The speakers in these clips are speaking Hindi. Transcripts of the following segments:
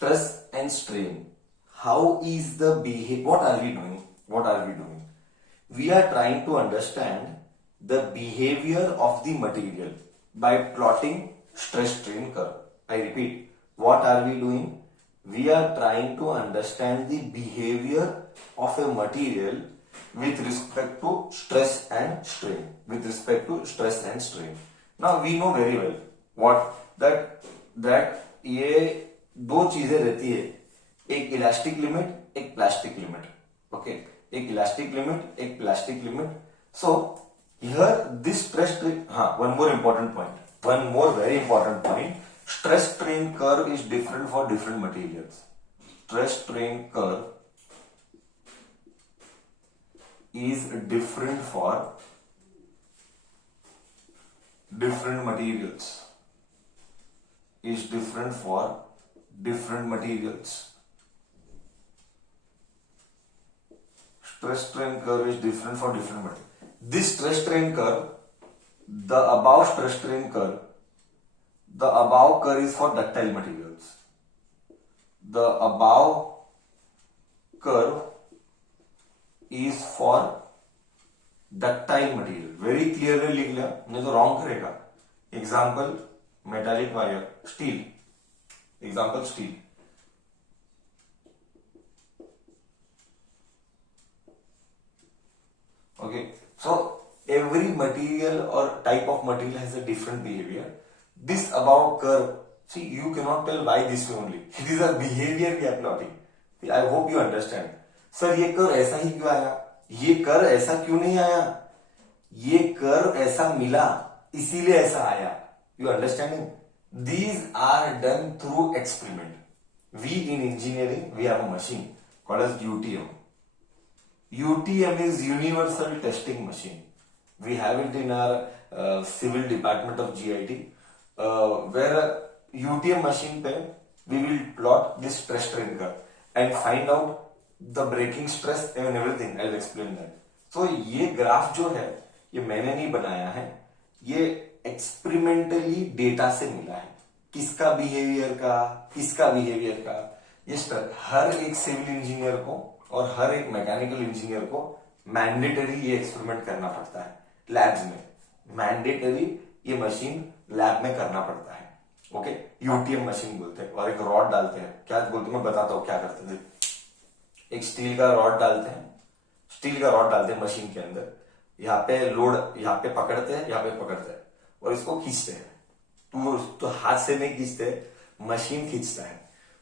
stress and strain. How is the behavior? What are we doing? What are we doing? We are trying to understand the behavior of the material by plotting stress strain curve. I repeat, what are we doing? We are trying to understand the behavior of a material with respect to stress and strain. With respect to stress and strain. Now we know very well what that ये दो चीजें रहती है, एक इलास्टिक लिमिट, एक प्लास्टिक लिमिट. ओके, एक इलास्टिक लिमिट, एक plastic limit. So here this stress strain, हाँ, one more important point, one more very important point. Stress strain curve is different for different materials. Stress strain curve is different for different materials. Is different for different materials. Stress strain curve is different for different materials. This stress strain curve, the above stress strain curve, the above curve is for ductile materials. The above curve is for ductile material. Very clearly लिख लिया, नहीं तो wrong करेगा. Example metallic wire, steel. Example steel. Okay, so every material or type of material has a different behavior. This above curve, see, you cannot tell why this way only. These are behavior we are plotting. I hope you understand. Sir ये कर्व ऐसा ही क्यों आया, ये कर्व ऐसा क्यों नहीं आया, ये कर्व ऐसा मिला इसीलिए ऐसा आया. You understanding? These are done through experiment. We in engineering, we have a machine called as UTM. UTM is Universal Testing Machine. We have it in our civil department of GIT. Where UTM machine पे we will plot this stress strain curve and find out the breaking stress and everything. I'll explain that. So ये ग्राफ जो है ये मैंने नहीं बनाया है, ये एक्सपेरिमेंटली डेटा से मिला है. किसका बिहेवियर का, किसका बिहेवियर का. ये हर एक सिविल इंजीनियर को और हर एक मैकेनिकल इंजीनियर को मैंडेटरी ये एक्सपेरिमेंट करना पड़ता है लैब्स में. मैंडेटरी ये मशीन लैब में करना पड़ता है. ओके, यूटीएम मशीन बोलते हैं. और एक रॉड डालते हैं, क्या बोलते हैं मैं बताता हूँ क्या करते थे. एक स्टील का रॉड डालते हैं, स्टील का रॉड डालते हैं मशीन के अंदर. यहाँ पे लोड, यहाँ पे पकड़ते हैं, यहाँ पे पकड़ते हैं और इसको खींचते हैं. तो हाथ से नहीं खींचते, मशीन खींचता है.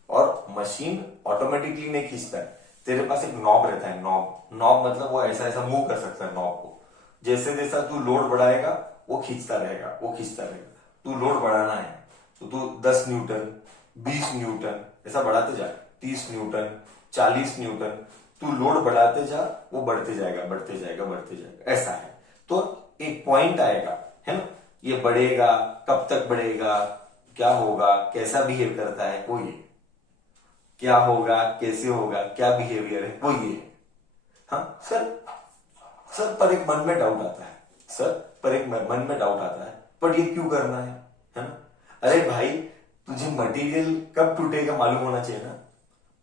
और मशीन ऑटोमेटिकली नहीं खींचता है, तेरे पास एक नॉब रहता है. नॉब मतलब वो ऐसा ऐसा मूव कर सकता है नॉब को. जैसे जैसा तू लोड बढ़ाएगा वो खींचता रहेगा, वो खींचता रहेगा. तू लोड बढ़ाना है तो तू 10 न्यूटन, 20 न्यूटन ऐसा बढ़ाते जा, 30 न्यूटन, 40 न्यूटन. तू लोड बढ़ाते जा, वो बढ़ते जाएगा, बढ़ते जाएगा, बढ़ते जाएगा. ऐसा है. तो एक पॉइंट आएगा, है ना, ये बढ़ेगा, कब तक बढ़ेगा, क्या होगा, कैसा बिहेव करता है, वो ये. क्या होगा, कैसे होगा, क्या बिहेवियर है, वो ये. हाँ सर पर एक मन में डाउट आता है, सर पर एक मन में डाउट आता है, पर ये क्यों करना है ना. अरे भाई, तुझे मटेरियल कब टूटेगा मालूम होना चाहिए ना.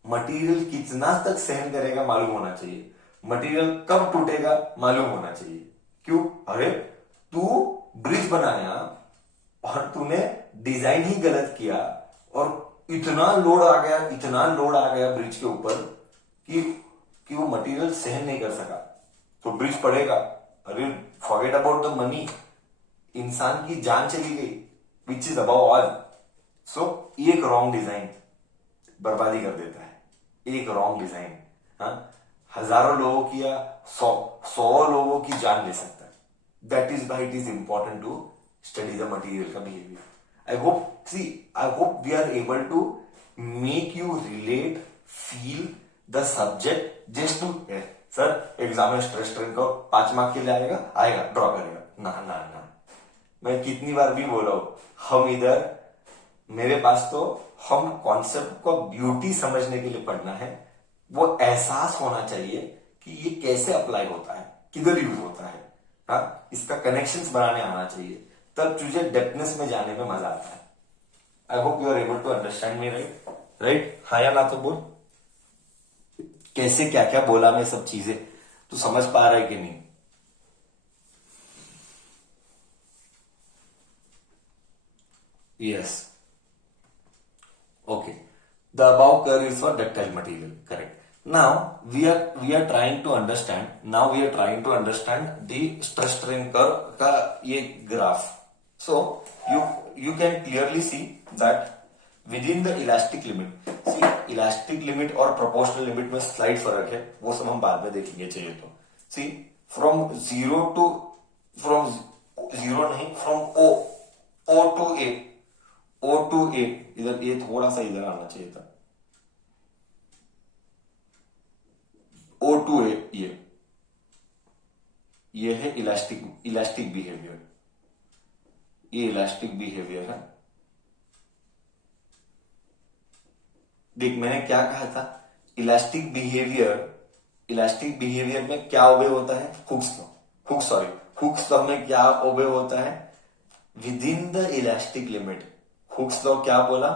मटेरियल कितना तक सहन करेगा मालूम होना चाहिए. मटेरियल कब टूटेगा मालूम होना चाहिए. क्यों? अरे तू ब्रिज बनाया और तूने डिजाइन ही गलत किया और इतना लोड आ गया, इतना लोड आ गया ब्रिज के ऊपर कि वो मटेरियल सहन नहीं कर सका, तो ब्रिज पड़ेगा. अरे फॉरगेट अबाउट द मनी, इंसान की जान चली गई, विच इज अबाउ ऑल. सो एक रॉन्ग डिजाइन बर्बादी कर देता है. एक रॉन्ग डिजाइन हजारों लोगों की या 100 लोगों की जान ले सकता है. That is why it is important to study the material का behaviour. I hope we are able to make you relate, feel the subject just to. Sir exam में स्ट्रेस स्ट्रेन को 5 मार्क के लिए आएगा, ड्रॉ करेगा. ना, मैं कितनी बार भी बोला हूं, हम इधर मेरे पास तो हम कॉन्सेप्ट को ब्यूटी समझने के लिए पढ़ना है. वो एहसास होना चाहिए कि ये कैसे अप्लाई होता है, किधर यूज होता है. हाँ, इसका कनेक्शंस बनाने आना चाहिए, तब तुझे डेप्थनेस में जाने में मजा आता है. I hope you are able to understand me, right. Right? हाँ या ना तो बोल। कैसे क्या क्या बोला मैं सब चीजें, तू समझ पा रहा है कि नहीं? Yes, okay. The above curve is for ductile material, correct. Now we are trying to understand. Now we are trying to understand the stress strain curve का ये graph. So you can clearly see that within the elastic limit. See, elastic limit और proportional limit में slight फर्क है, वो सब हम बाद में देखेंगे चाहिए तो. See, from zero to from zero नहीं, from O to A, O to A, इधर ए थोड़ा सा इधर आना चाहिए था, ओ टू ए, ये है इलास्टिक बिहेवियर, ये इलास्टिक बिहेवियर है. देख मैंने क्या कहा था, इलास्टिक बिहेवियर में क्या ओबे होता है? हुक्स लॉ में क्या ओबे होता है? Within the elastic limit. Hooke's law क्या बोला?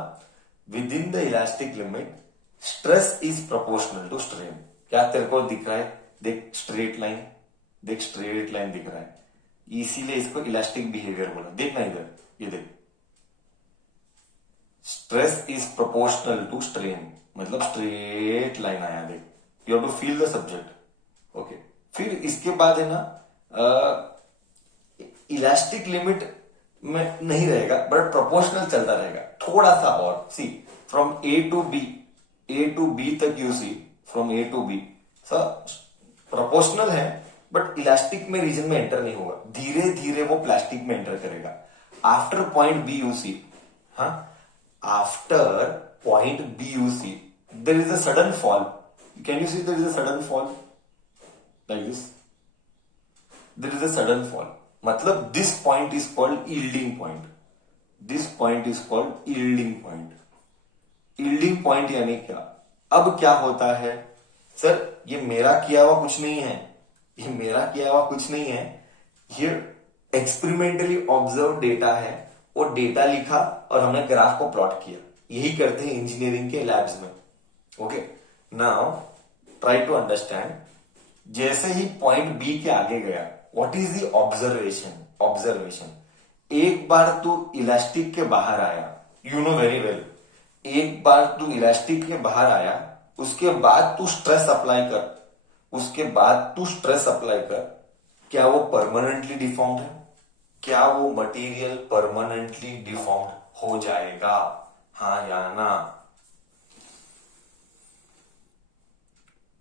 Within the elastic limit stress is proportional to strain. क्या तेरे को दिख रहा है? देख स्ट्रेट लाइन दिख रहा है, इसीलिए इसको इलास्टिक बिहेवियर बोला. देखना इधर, ये देख, stress is proportional to strain, मतलब स्ट्रेट लाइन आया. देख, you have to feel the subject. Okay, फिर इसके बाद है ना, इलास्टिक लिमिट में नहीं रहेगा बट प्रोपोर्शनल चलता रहेगा थोड़ा सा और. See, from A to B तक you see, from A to B proportional है बट इलास्टिक में रीजन में एंटर नहीं होगा, धीरे धीरे वो प्लास्टिक में एंटर करेगा. After point B you see, हाँ, after point B you see there is a sudden fall. Can you see there is a sudden fall like this? There is a sudden fall, मतलब this point is called yielding point. This point is called yielding point. Yielding point यानी क्या? अब क्या होता है सर, ये मेरा किया हुआ कुछ नहीं है, ये एक्सपेरिमेंटली ऑब्जर्व डेटा है, वो डेटा लिखा और हमने ग्राफ को प्लॉट किया. यही करते हैं इंजीनियरिंग के लैब्स में. Okay, now try to understand. जैसे ही पॉइंट बी के आगे गया, व्हाट इज द ऑब्जर्वेशन? एक बार तू इलास्टिक के बाहर आया, यू नो वेरी वेल, एक बार तू इलास्टिक के बाहर आया, उसके बाद तू स्ट्रेस अप्लाई कर, क्या वो परमानेंटली डिफॉर्म्ड है? क्या वो मटेरियल परमानेंटली डिफॉर्म्ड हो जाएगा? हाँ या ना?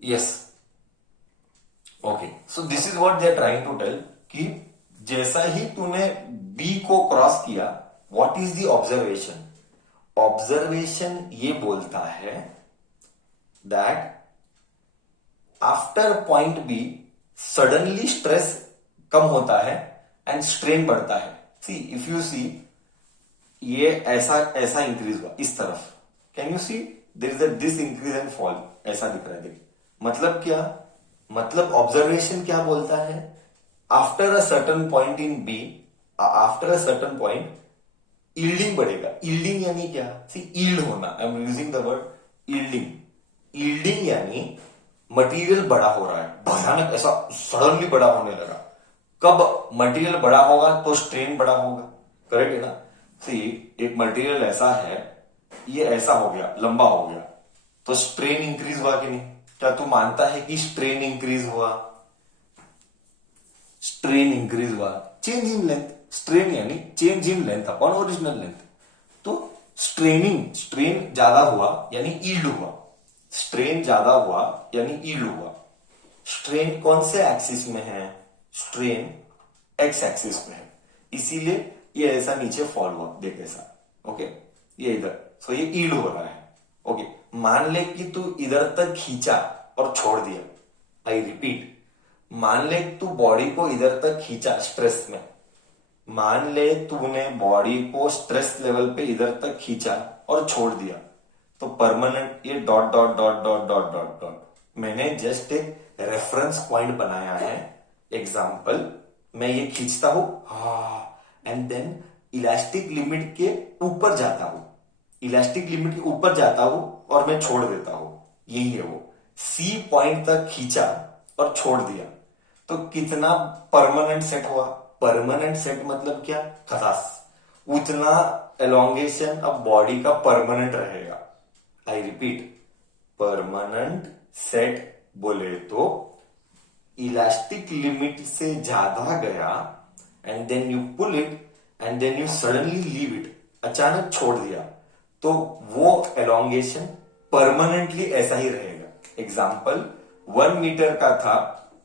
Yes. Okay, so this is what they are trying to tell कि जैसा ही तूने बी को क्रॉस किया, what is the observation? Observation ये बोलता है that after point B suddenly stress कम होता है एंड स्ट्रेन बढ़ता है. सी, इफ यू सी, ये ऐसा इंक्रीज हुआ इस तरफ. Can you see there is a this increase and fall, ऐसा दिख रहा है. देख, मतलब क्या? मतलब ऑब्जर्वेशन क्या बोलता है? After a certain point in B, after a certain point yielding बढ़ेगा. यील्डिंग यानी क्या? सी, यील्ड होना. I am using the word yielding यानी मटेरियल बड़ा हो रहा है, भयानक, ऐसा सडनली बड़ा होने लगा. कब मटेरियल बड़ा होगा तो स्ट्रेन बड़ा होगा, करेक्ट है ना? सी, एक मटेरियल ऐसा है, ये ऐसा हो गया, लंबा हो गया, तो स्ट्रेन इंक्रीज हुआ कि नहीं? क्या तू मानता है कि स्ट्रेन इंक्रीज हुआ? Change in length. स्ट्रेन यानी change in length upon original length. तो स्ट्रेन ज्यादा हुआ यानी यील्ड हुआ. स्ट्रेन कौन से एक्सिस में है? स्ट्रेन एक्स एक्सिस में है, इसीलिए ये ऐसा नीचे फॉल हुआ. देख ऐसा, ओके, ये इधर, सो ये यील्ड हो रहा है. ओके, मान ले कि तू इधर तक खींचा और छोड़ दिया. आई रिपीट, मान ले तू बॉडी को इधर तक खींचा स्ट्रेस में, मान ले तूने बॉडी को स्ट्रेस लेवल पे इधर तक खींचा और छोड़ दिया, तो परमानेंट ये dot dot dot dot dot dot dot, मैंने जस्ट एक रेफरेंस पॉइंट बनाया है. एग्जाम्पल, मैं ये खींचता हूं एंड देन इलास्टिक लिमिट के ऊपर जाता हूं, इलास्टिक लिमिट के ऊपर जाता हूं और मैं छोड़ देता हूं, यही है वो। सी पॉइंट तक खींचा और छोड़ दिया, तो कितना परमानेंट सेट हुआ? परमानेंट सेट मतलब क्या? खलास, उतना एलोंगेशन अब बॉडी का परमानेंट रहेगा। आई रिपीट, परमानेंट सेट बोले तो इलास्टिक लिमिट से ज्यादा गया and then you pull it and then you suddenly leave it, अचानक छोड़ दिया, तो वो एलोंगेशन परमानेंटली ऐसा ही रहेगा। एग्जाम्पल, 1 मीटर का था,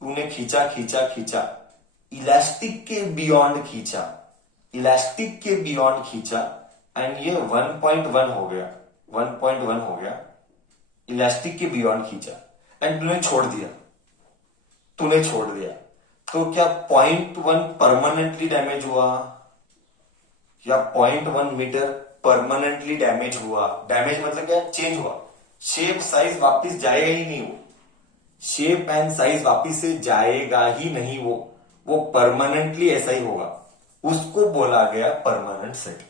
तूने खींचा खींचा खींचा, इलास्टिक के बियॉन्ड खींचा, इलास्टिक के बियॉन्ड खींचा एंड ये 1.1 हो गया, 1.1 हो गया, इलास्टिक के बियॉन्ड खींचा एंड तूने छोड़ दिया, तूने छोड़ दिया, तो क्या 0.1 परमानेंटली डैमेज हुआ या 0.1 मीटर परमानेंटली डैमेज हुआ? डैमेज मतलब क्या? चेंज हुआ, शेप साइज वापिस जाएगा ही नहीं, वो शेप एंड साइज वापिस से जाएगा ही नहीं, वो परमानेंटली ऐसा ही होगा। उसको बोला गया परमानेंट सेट,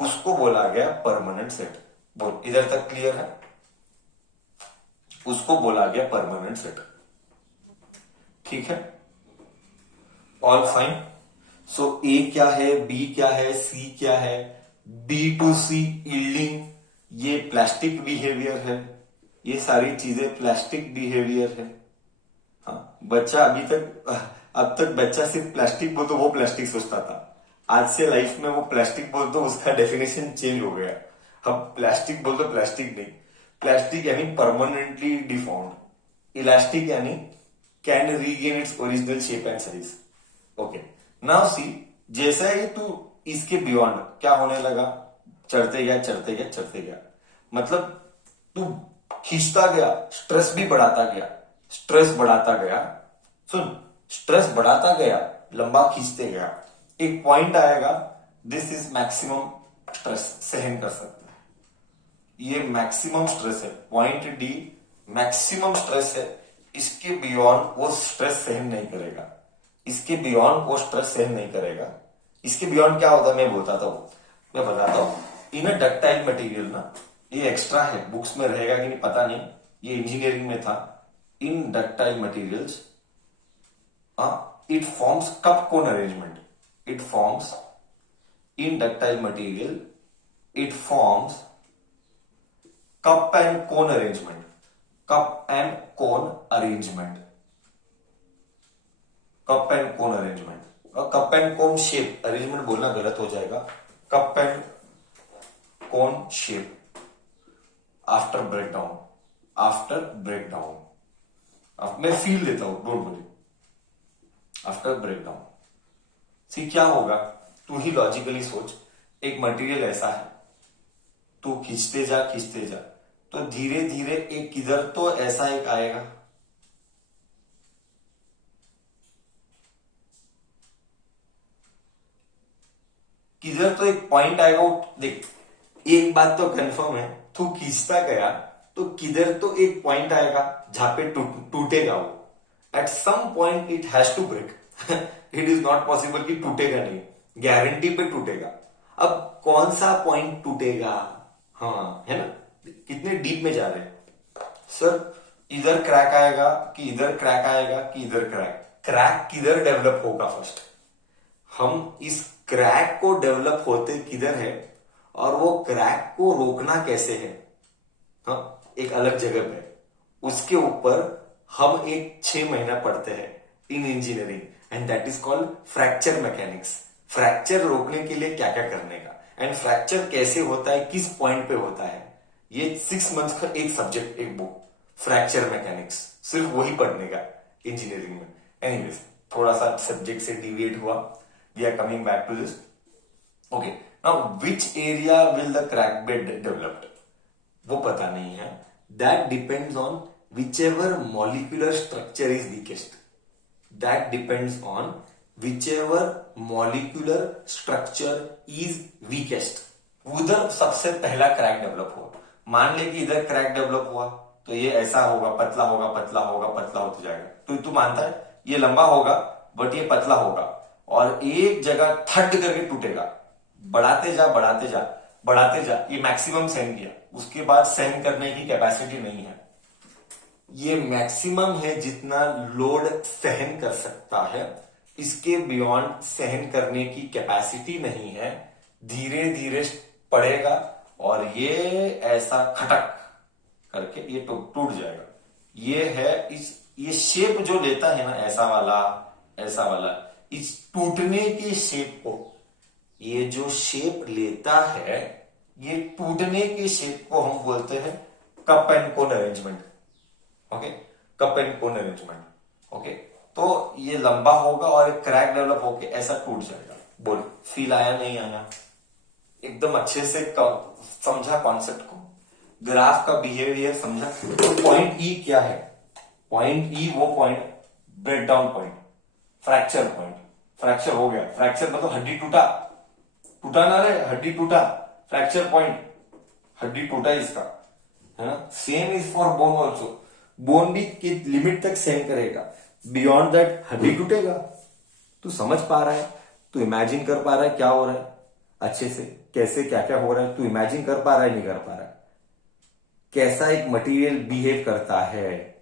उसको बोला गया परमानेंट सेट। बोल, इधर तक क्लियर है? उसको बोला गया परमानेंट सेट। ठीक है, ऑल फाइन। सो ए क्या है, बी क्या है, सी क्या है? बी टू सी यील्डिंग, ये प्लास्टिक बिहेवियर है, ये सारी चीजें प्लास्टिक बिहेवियर है। हाँ, बच्चा अभी तक, अब तक बच्चा सिर्फ प्लास्टिक बोल तो वो प्लास्टिक सोचता था, आज से लाइफ में वो प्लास्टिक बोल तो उसका डेफिनेशन चेंज हो गया। अब प्लास्टिक बोल तो प्लास्टिक नहीं, प्लास्टिक यानी परमानेंटली डिफॉर्म्ड, इलास्टिक यानी can regain its original shape and size. Okay, now see, जैसा ही तू इसके बियॉन्ड क्या होने लगा, चढ़ते गया चढ़ते गया चढ़ते गया, मतलब तू खींचता गया, स्ट्रेस भी बढ़ाता गया, स्ट्रेस बढ़ाता गया, सुन, स्ट्रेस बढ़ाता गया, लंबा खींचते गया, एक पॉइंट आएगा, दिस इज मैक्सिमम स्ट्रेस, सहन कर सकता है, ये मैक्सिमम स्ट्रेस है, पॉइंट डी मैक्सिमम स्ट्रेस है, इसके बियॉन्ड वो स्ट्रेस सहन नहीं करेगा, इसके बियॉन्ड वो स्ट्रेस सहन नहीं करेगा। इसके बियॉन्ड क्या होता है मैं बताता हूं। इन अ डक्टाइल मटेरियल ना, ये एक्स्ट्रा है, बुक्स में रहेगा कि नहीं पता नहीं, ये इंजीनियरिंग में था। In ductile materials it forms cup cone arrangement, it forms in ductile material it forms cup and cone arrangement, cup and cone arrangement, cup and cone arrangement, और cup and cone shape, arrangement बोलना गलत हो जाएगा, cup and cone shape after breakdown, after breakdown, मैं फील देता हूं, don't worry, after breakdown. See क्या होगा, तू ही लॉजिकली सोच, एक मटेरियल ऐसा है, तू खींचते जा, तो धीरे धीरे एक किधर तो ऐसा एक आएगा, किधर तो एक पॉइंट आएगा, वो देख, एक बात तो कंफर्म है, तू खींचता गया तो किधर तो एक पॉइंट आएगा जहां पे टूटेगा वो, at some point it has to break, it is not possible कि टूटेगा नहीं, गारंटी पे टूटेगा। अब कौन सा पॉइंट टूटेगा, हाँ है ना, कितने डीप में जा रहे हैं सर, इधर क्रैक आएगा कि इधर क्रैक आएगा कि इधर क्रैक, क्रैक किधर डेवलप होगा फर्स्ट, हम इस क्रैक को डेवलप होते किधर है और वो क्रैक को रोकना कैसे है, हाँ, एक अलग जगह पे, उसके ऊपर हम एक 6 महीना पढ़ते हैं इन engineering, and that is called fracture mechanics. Fracture रोकने के लिए क्या क्या करने का, एंड फ्रैक्चर कैसे होता है, किस पॉइंट पे होता है, ये 6 मंथ्स का एक सब्जेक्ट, एक बुक, फ्रैक्चर मैकेनिक्स, सिर्फ वही पढ़ने का इंजीनियरिंग में। एनीवेज, थोड़ा सा सब्जेक्ट से डिविएट हुआ, we are coming back to this. Okay, now which area will the crack bed developed, वो पता नहीं है, that depends on whichever molecular structure is weakest, that depends on whichever molecular structure is weakest, उधर सबसे पहला क्रैक डेवलप हुआ। मान ले कि इधर क्रैक डेवलप हुआ तो ये ऐसा होगा, पतला होगा, पतला होगा, पतला होता जाएगा, तो तू मानता है ये लंबा होगा बट ये पतला होगा, और एक जगह थट करके टूटेगा, बढ़ाते जा, बढ़ाते जा, ये मैक्सिमम सहन किया, उसके बाद सहन करने की कैपेसिटी नहीं है। ये मैक्सिमम है जितना लोड सहन कर सकता है, इसके बियॉन्ड सहन करने की कैपेसिटी नहीं है। धीरे धीरे पड़ेगा और ये ऐसा खटक करके ये टूट जाएगा। ये है ये शेप जो लेता है ना, ऐसा वाला ऐसा वाला, इस टूटने की शेप को, ये जो शेप लेता है, ये टूटने की शेप को हम बोलते हैं cup and cone arrangement. Okay, cup and cone arrangement. Okay, तो ये लंबा होगा और एक क्रैक डेवलप होके ऐसा टूट जाएगा। बोल, फील आया नहीं आया? एकदम अच्छे से समझा कॉन्सेप्ट को, ग्राफ का बिहेवियर समझा। तो पॉइंट ई क्या है? पॉइंट ई वो point, break down point, fracture point. Fracture हो गया, फ्रैक्चर मतलब हड्डी टूटा, टूटा ना रे, हड्डी टूटा, फ्रैक्चर पॉइंट, हड्डी टूटा इसका, है ना। Same is for bone also, bone भी की लिमिट तक सहन करेगा, बियॉन्ड दैट हड्डी टूटेगा। तू समझ पा रहा है? तू इमेजिन कर पा रहा है क्या हो रहा है अच्छे से, कैसे क्या क्या हो रहा है? तू इमेजिन कर पा रहा है, नहीं कर पा रहा है? कैसा एक मटेरियल बिहेव करता है,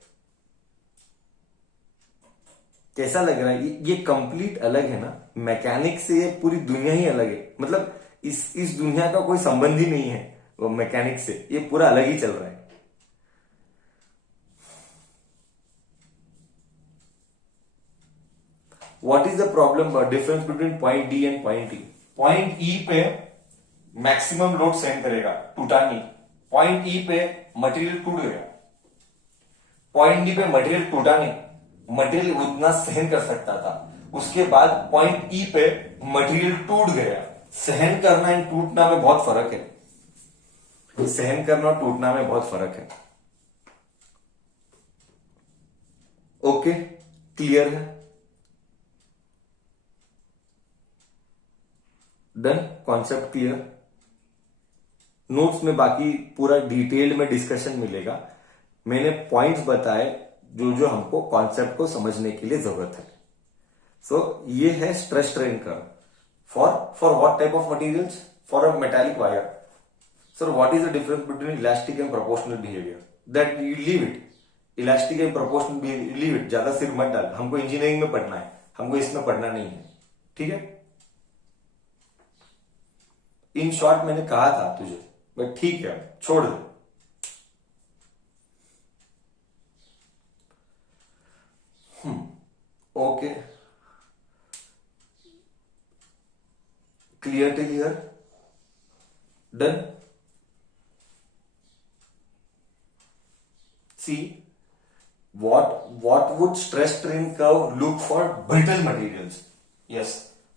कैसा लग रहा है? ये कंप्लीट अलग है ना, मैकेनिक से ये पूरी दुनिया ही अलग है। मतलब इस दुनिया का कोई संबंध ही नहीं है वो मैकेनिक से, ये पूरा अलग ही चल रहा है। What is the problem, difference between point D and point E? Point ई पे मैक्सिमम लोड सेंड करेगा, टूटा नहीं। पॉइंट ई पे मटेरियल टूट गया, पॉइंट डी पे मटेरियल टूटा नहीं, मटेरियल उतना सहन कर सकता था। उसके बाद पॉइंट ई पे मटेरियल टूट गया। सहन करना एंड टूटना में बहुत फर्क है, सहन करना और टूटना में बहुत फर्क है। ओके, क्लियर है? Done, concept clear. नोट्स में बाकी पूरा डिटेल में डिस्कशन मिलेगा। मैंने पॉइंट्स बताए जो जो हमको कॉन्सेप्ट को समझने के लिए जरूरत है। सो ये है stress strain curve for what type of materials? For a metallic wire. Sir what is the difference between elastic and proportional behaviour? That you leave it, elastic and proportional behaviour leave it, ज्यादा सिर मत डाल। हमको इंजीनियरिंग में पढ़ना है, हमको इसमें पढ़ना नहीं है, ठीक है? इन शॉर्ट मैंने कहा था तुझे, बट ठीक है, छोड़ दे। Okay, clear till here? Done? See what would stress strain curve look for brittle materials? Yes,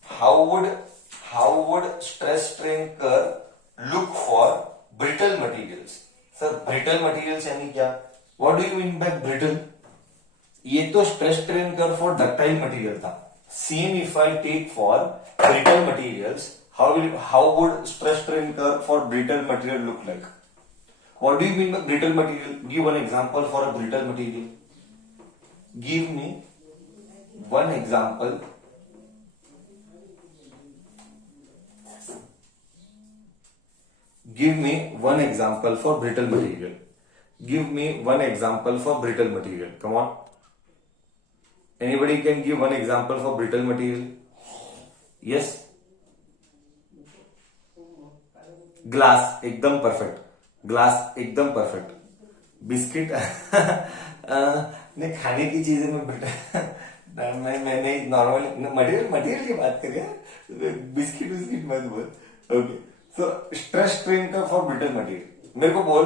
how would stress strain curve look for brittle materials? Sir, brittle materials यानी क्या? What do you mean by brittle? ये तो stress strain curve for ductile material था। Same if I take for brittle materials, how would stress strain curve for brittle material look like? What do you mean by brittle material? Give one example for a brittle material. Give me one example. Give me one example for brittle material. Give me one example for brittle material. Come on. Anybody can give one example for brittle material? Yes. Glass एकदम परफेक्ट, ग्लास एकदम परफेक्ट। बिस्किट ने खाने की चीजें में मैंने नॉर्मली मटेरियल की बात करें, बिस्किट विस्किट मत बोल। ओके, सो स्ट्रेस स्ट्रेन का फॉर ब्रिटल मटेरियल। मेरे को बोल,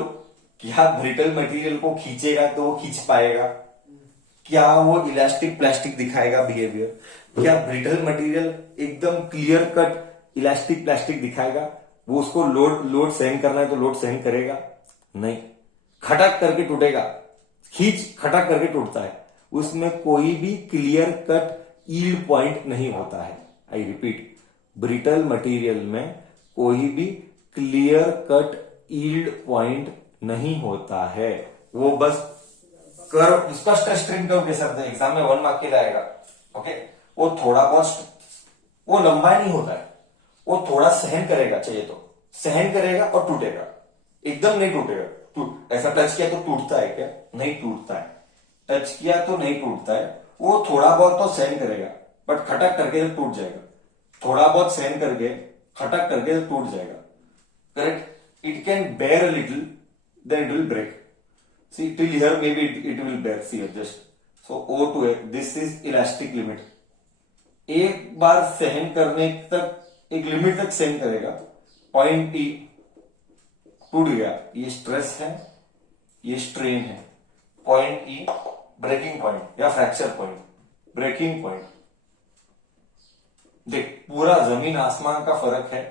क्या ब्रिटल मटेरियल को खींचेगा तो वो खींच पाएगा? क्या वो इलास्टिक प्लास्टिक दिखाएगा बिहेवियर? क्या ब्रिटल मटेरियल एकदम क्लियर कट इलास्टिक प्लास्टिक दिखाएगा? वो उसको लोड सहन करना है तो लोड सहन करेगा? नहीं, खटक करके टूटेगा। खींच खटक करके टूटता है, उसमें कोई भी क्लियर कट यील्ड पॉइंट नहीं होता है। आई रिपीट, ब्रिटल मटेरियल में कोई भी क्लियर कट यील्ड पॉइंट नहीं होता है। वो बस कर्व, इसका स्ट्रेस स्ट्रेन कर्व कह सकते हैं, एग्जाम में 1 मार्क के लाएगा। ओके, वो थोड़ा बहुत, वो लंबा नहीं होता है, वो थोड़ा सहन करेगा चाहिए तो, सहन करेगा और टूटेगा, एकदम नहीं टूटेगा। टूट ऐसा टच किया तो टूटता है क्या? नहीं टूटता है। टच किया तो नहीं टूटता है, वो थोड़ा बहुत तो सहन करेगा, बट खटक करके तो टूट जाएगा। थोड़ा बहुत सहन करके खटक करके तो टूट जाएगा, correct. It can bear a little, then it will break. See till here maybe it will bear. See here just so O to A. This is elastic limit. एक बार सहन करने तक, एक लिमिट तक सहन करेगा, पॉइंट E टूट गया। ये स्ट्रेस है, ये स्ट्रेन है। पॉइंट E ब्रेकिंग पॉइंट या फ्रैक्चर पॉइंट, ब्रेकिंग पॉइंट। देख पूरा जमीन आसमान का फर्क है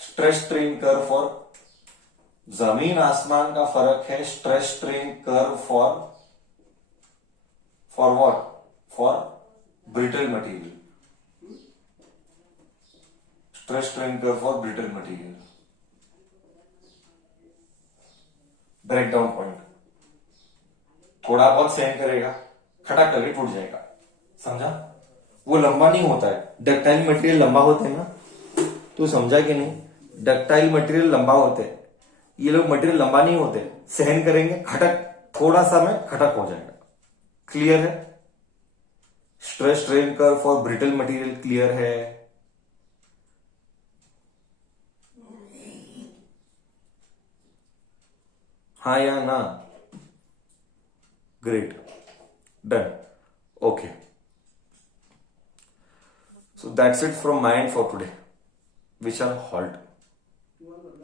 स्ट्रेस स्ट्रेन कर्व फॉर, जमीन आसमान का फर्क है stress strain curve for what? For brittle material. Stress strain curve for brittle material. Breakdown point थोड़ा बहुत सहन करेगा, खटक करके टूट जाएगा, समझा? वो लंबा नहीं होता है। डक्टाइल मटेरियल लंबा होते हैं ना, तू समझा कि नहीं? डक्टाइल मटेरियल लंबा होते हैं, ये लोग मटेरियल लंबा नहीं होते, सहन करेंगे, खटक थोड़ा सा में खटक हो जाएगा। क्लियर है? Stress strain curve for brittle material clear है? हाँ या ना? Great, done, okay. So that's it from my end for today. We shall halt.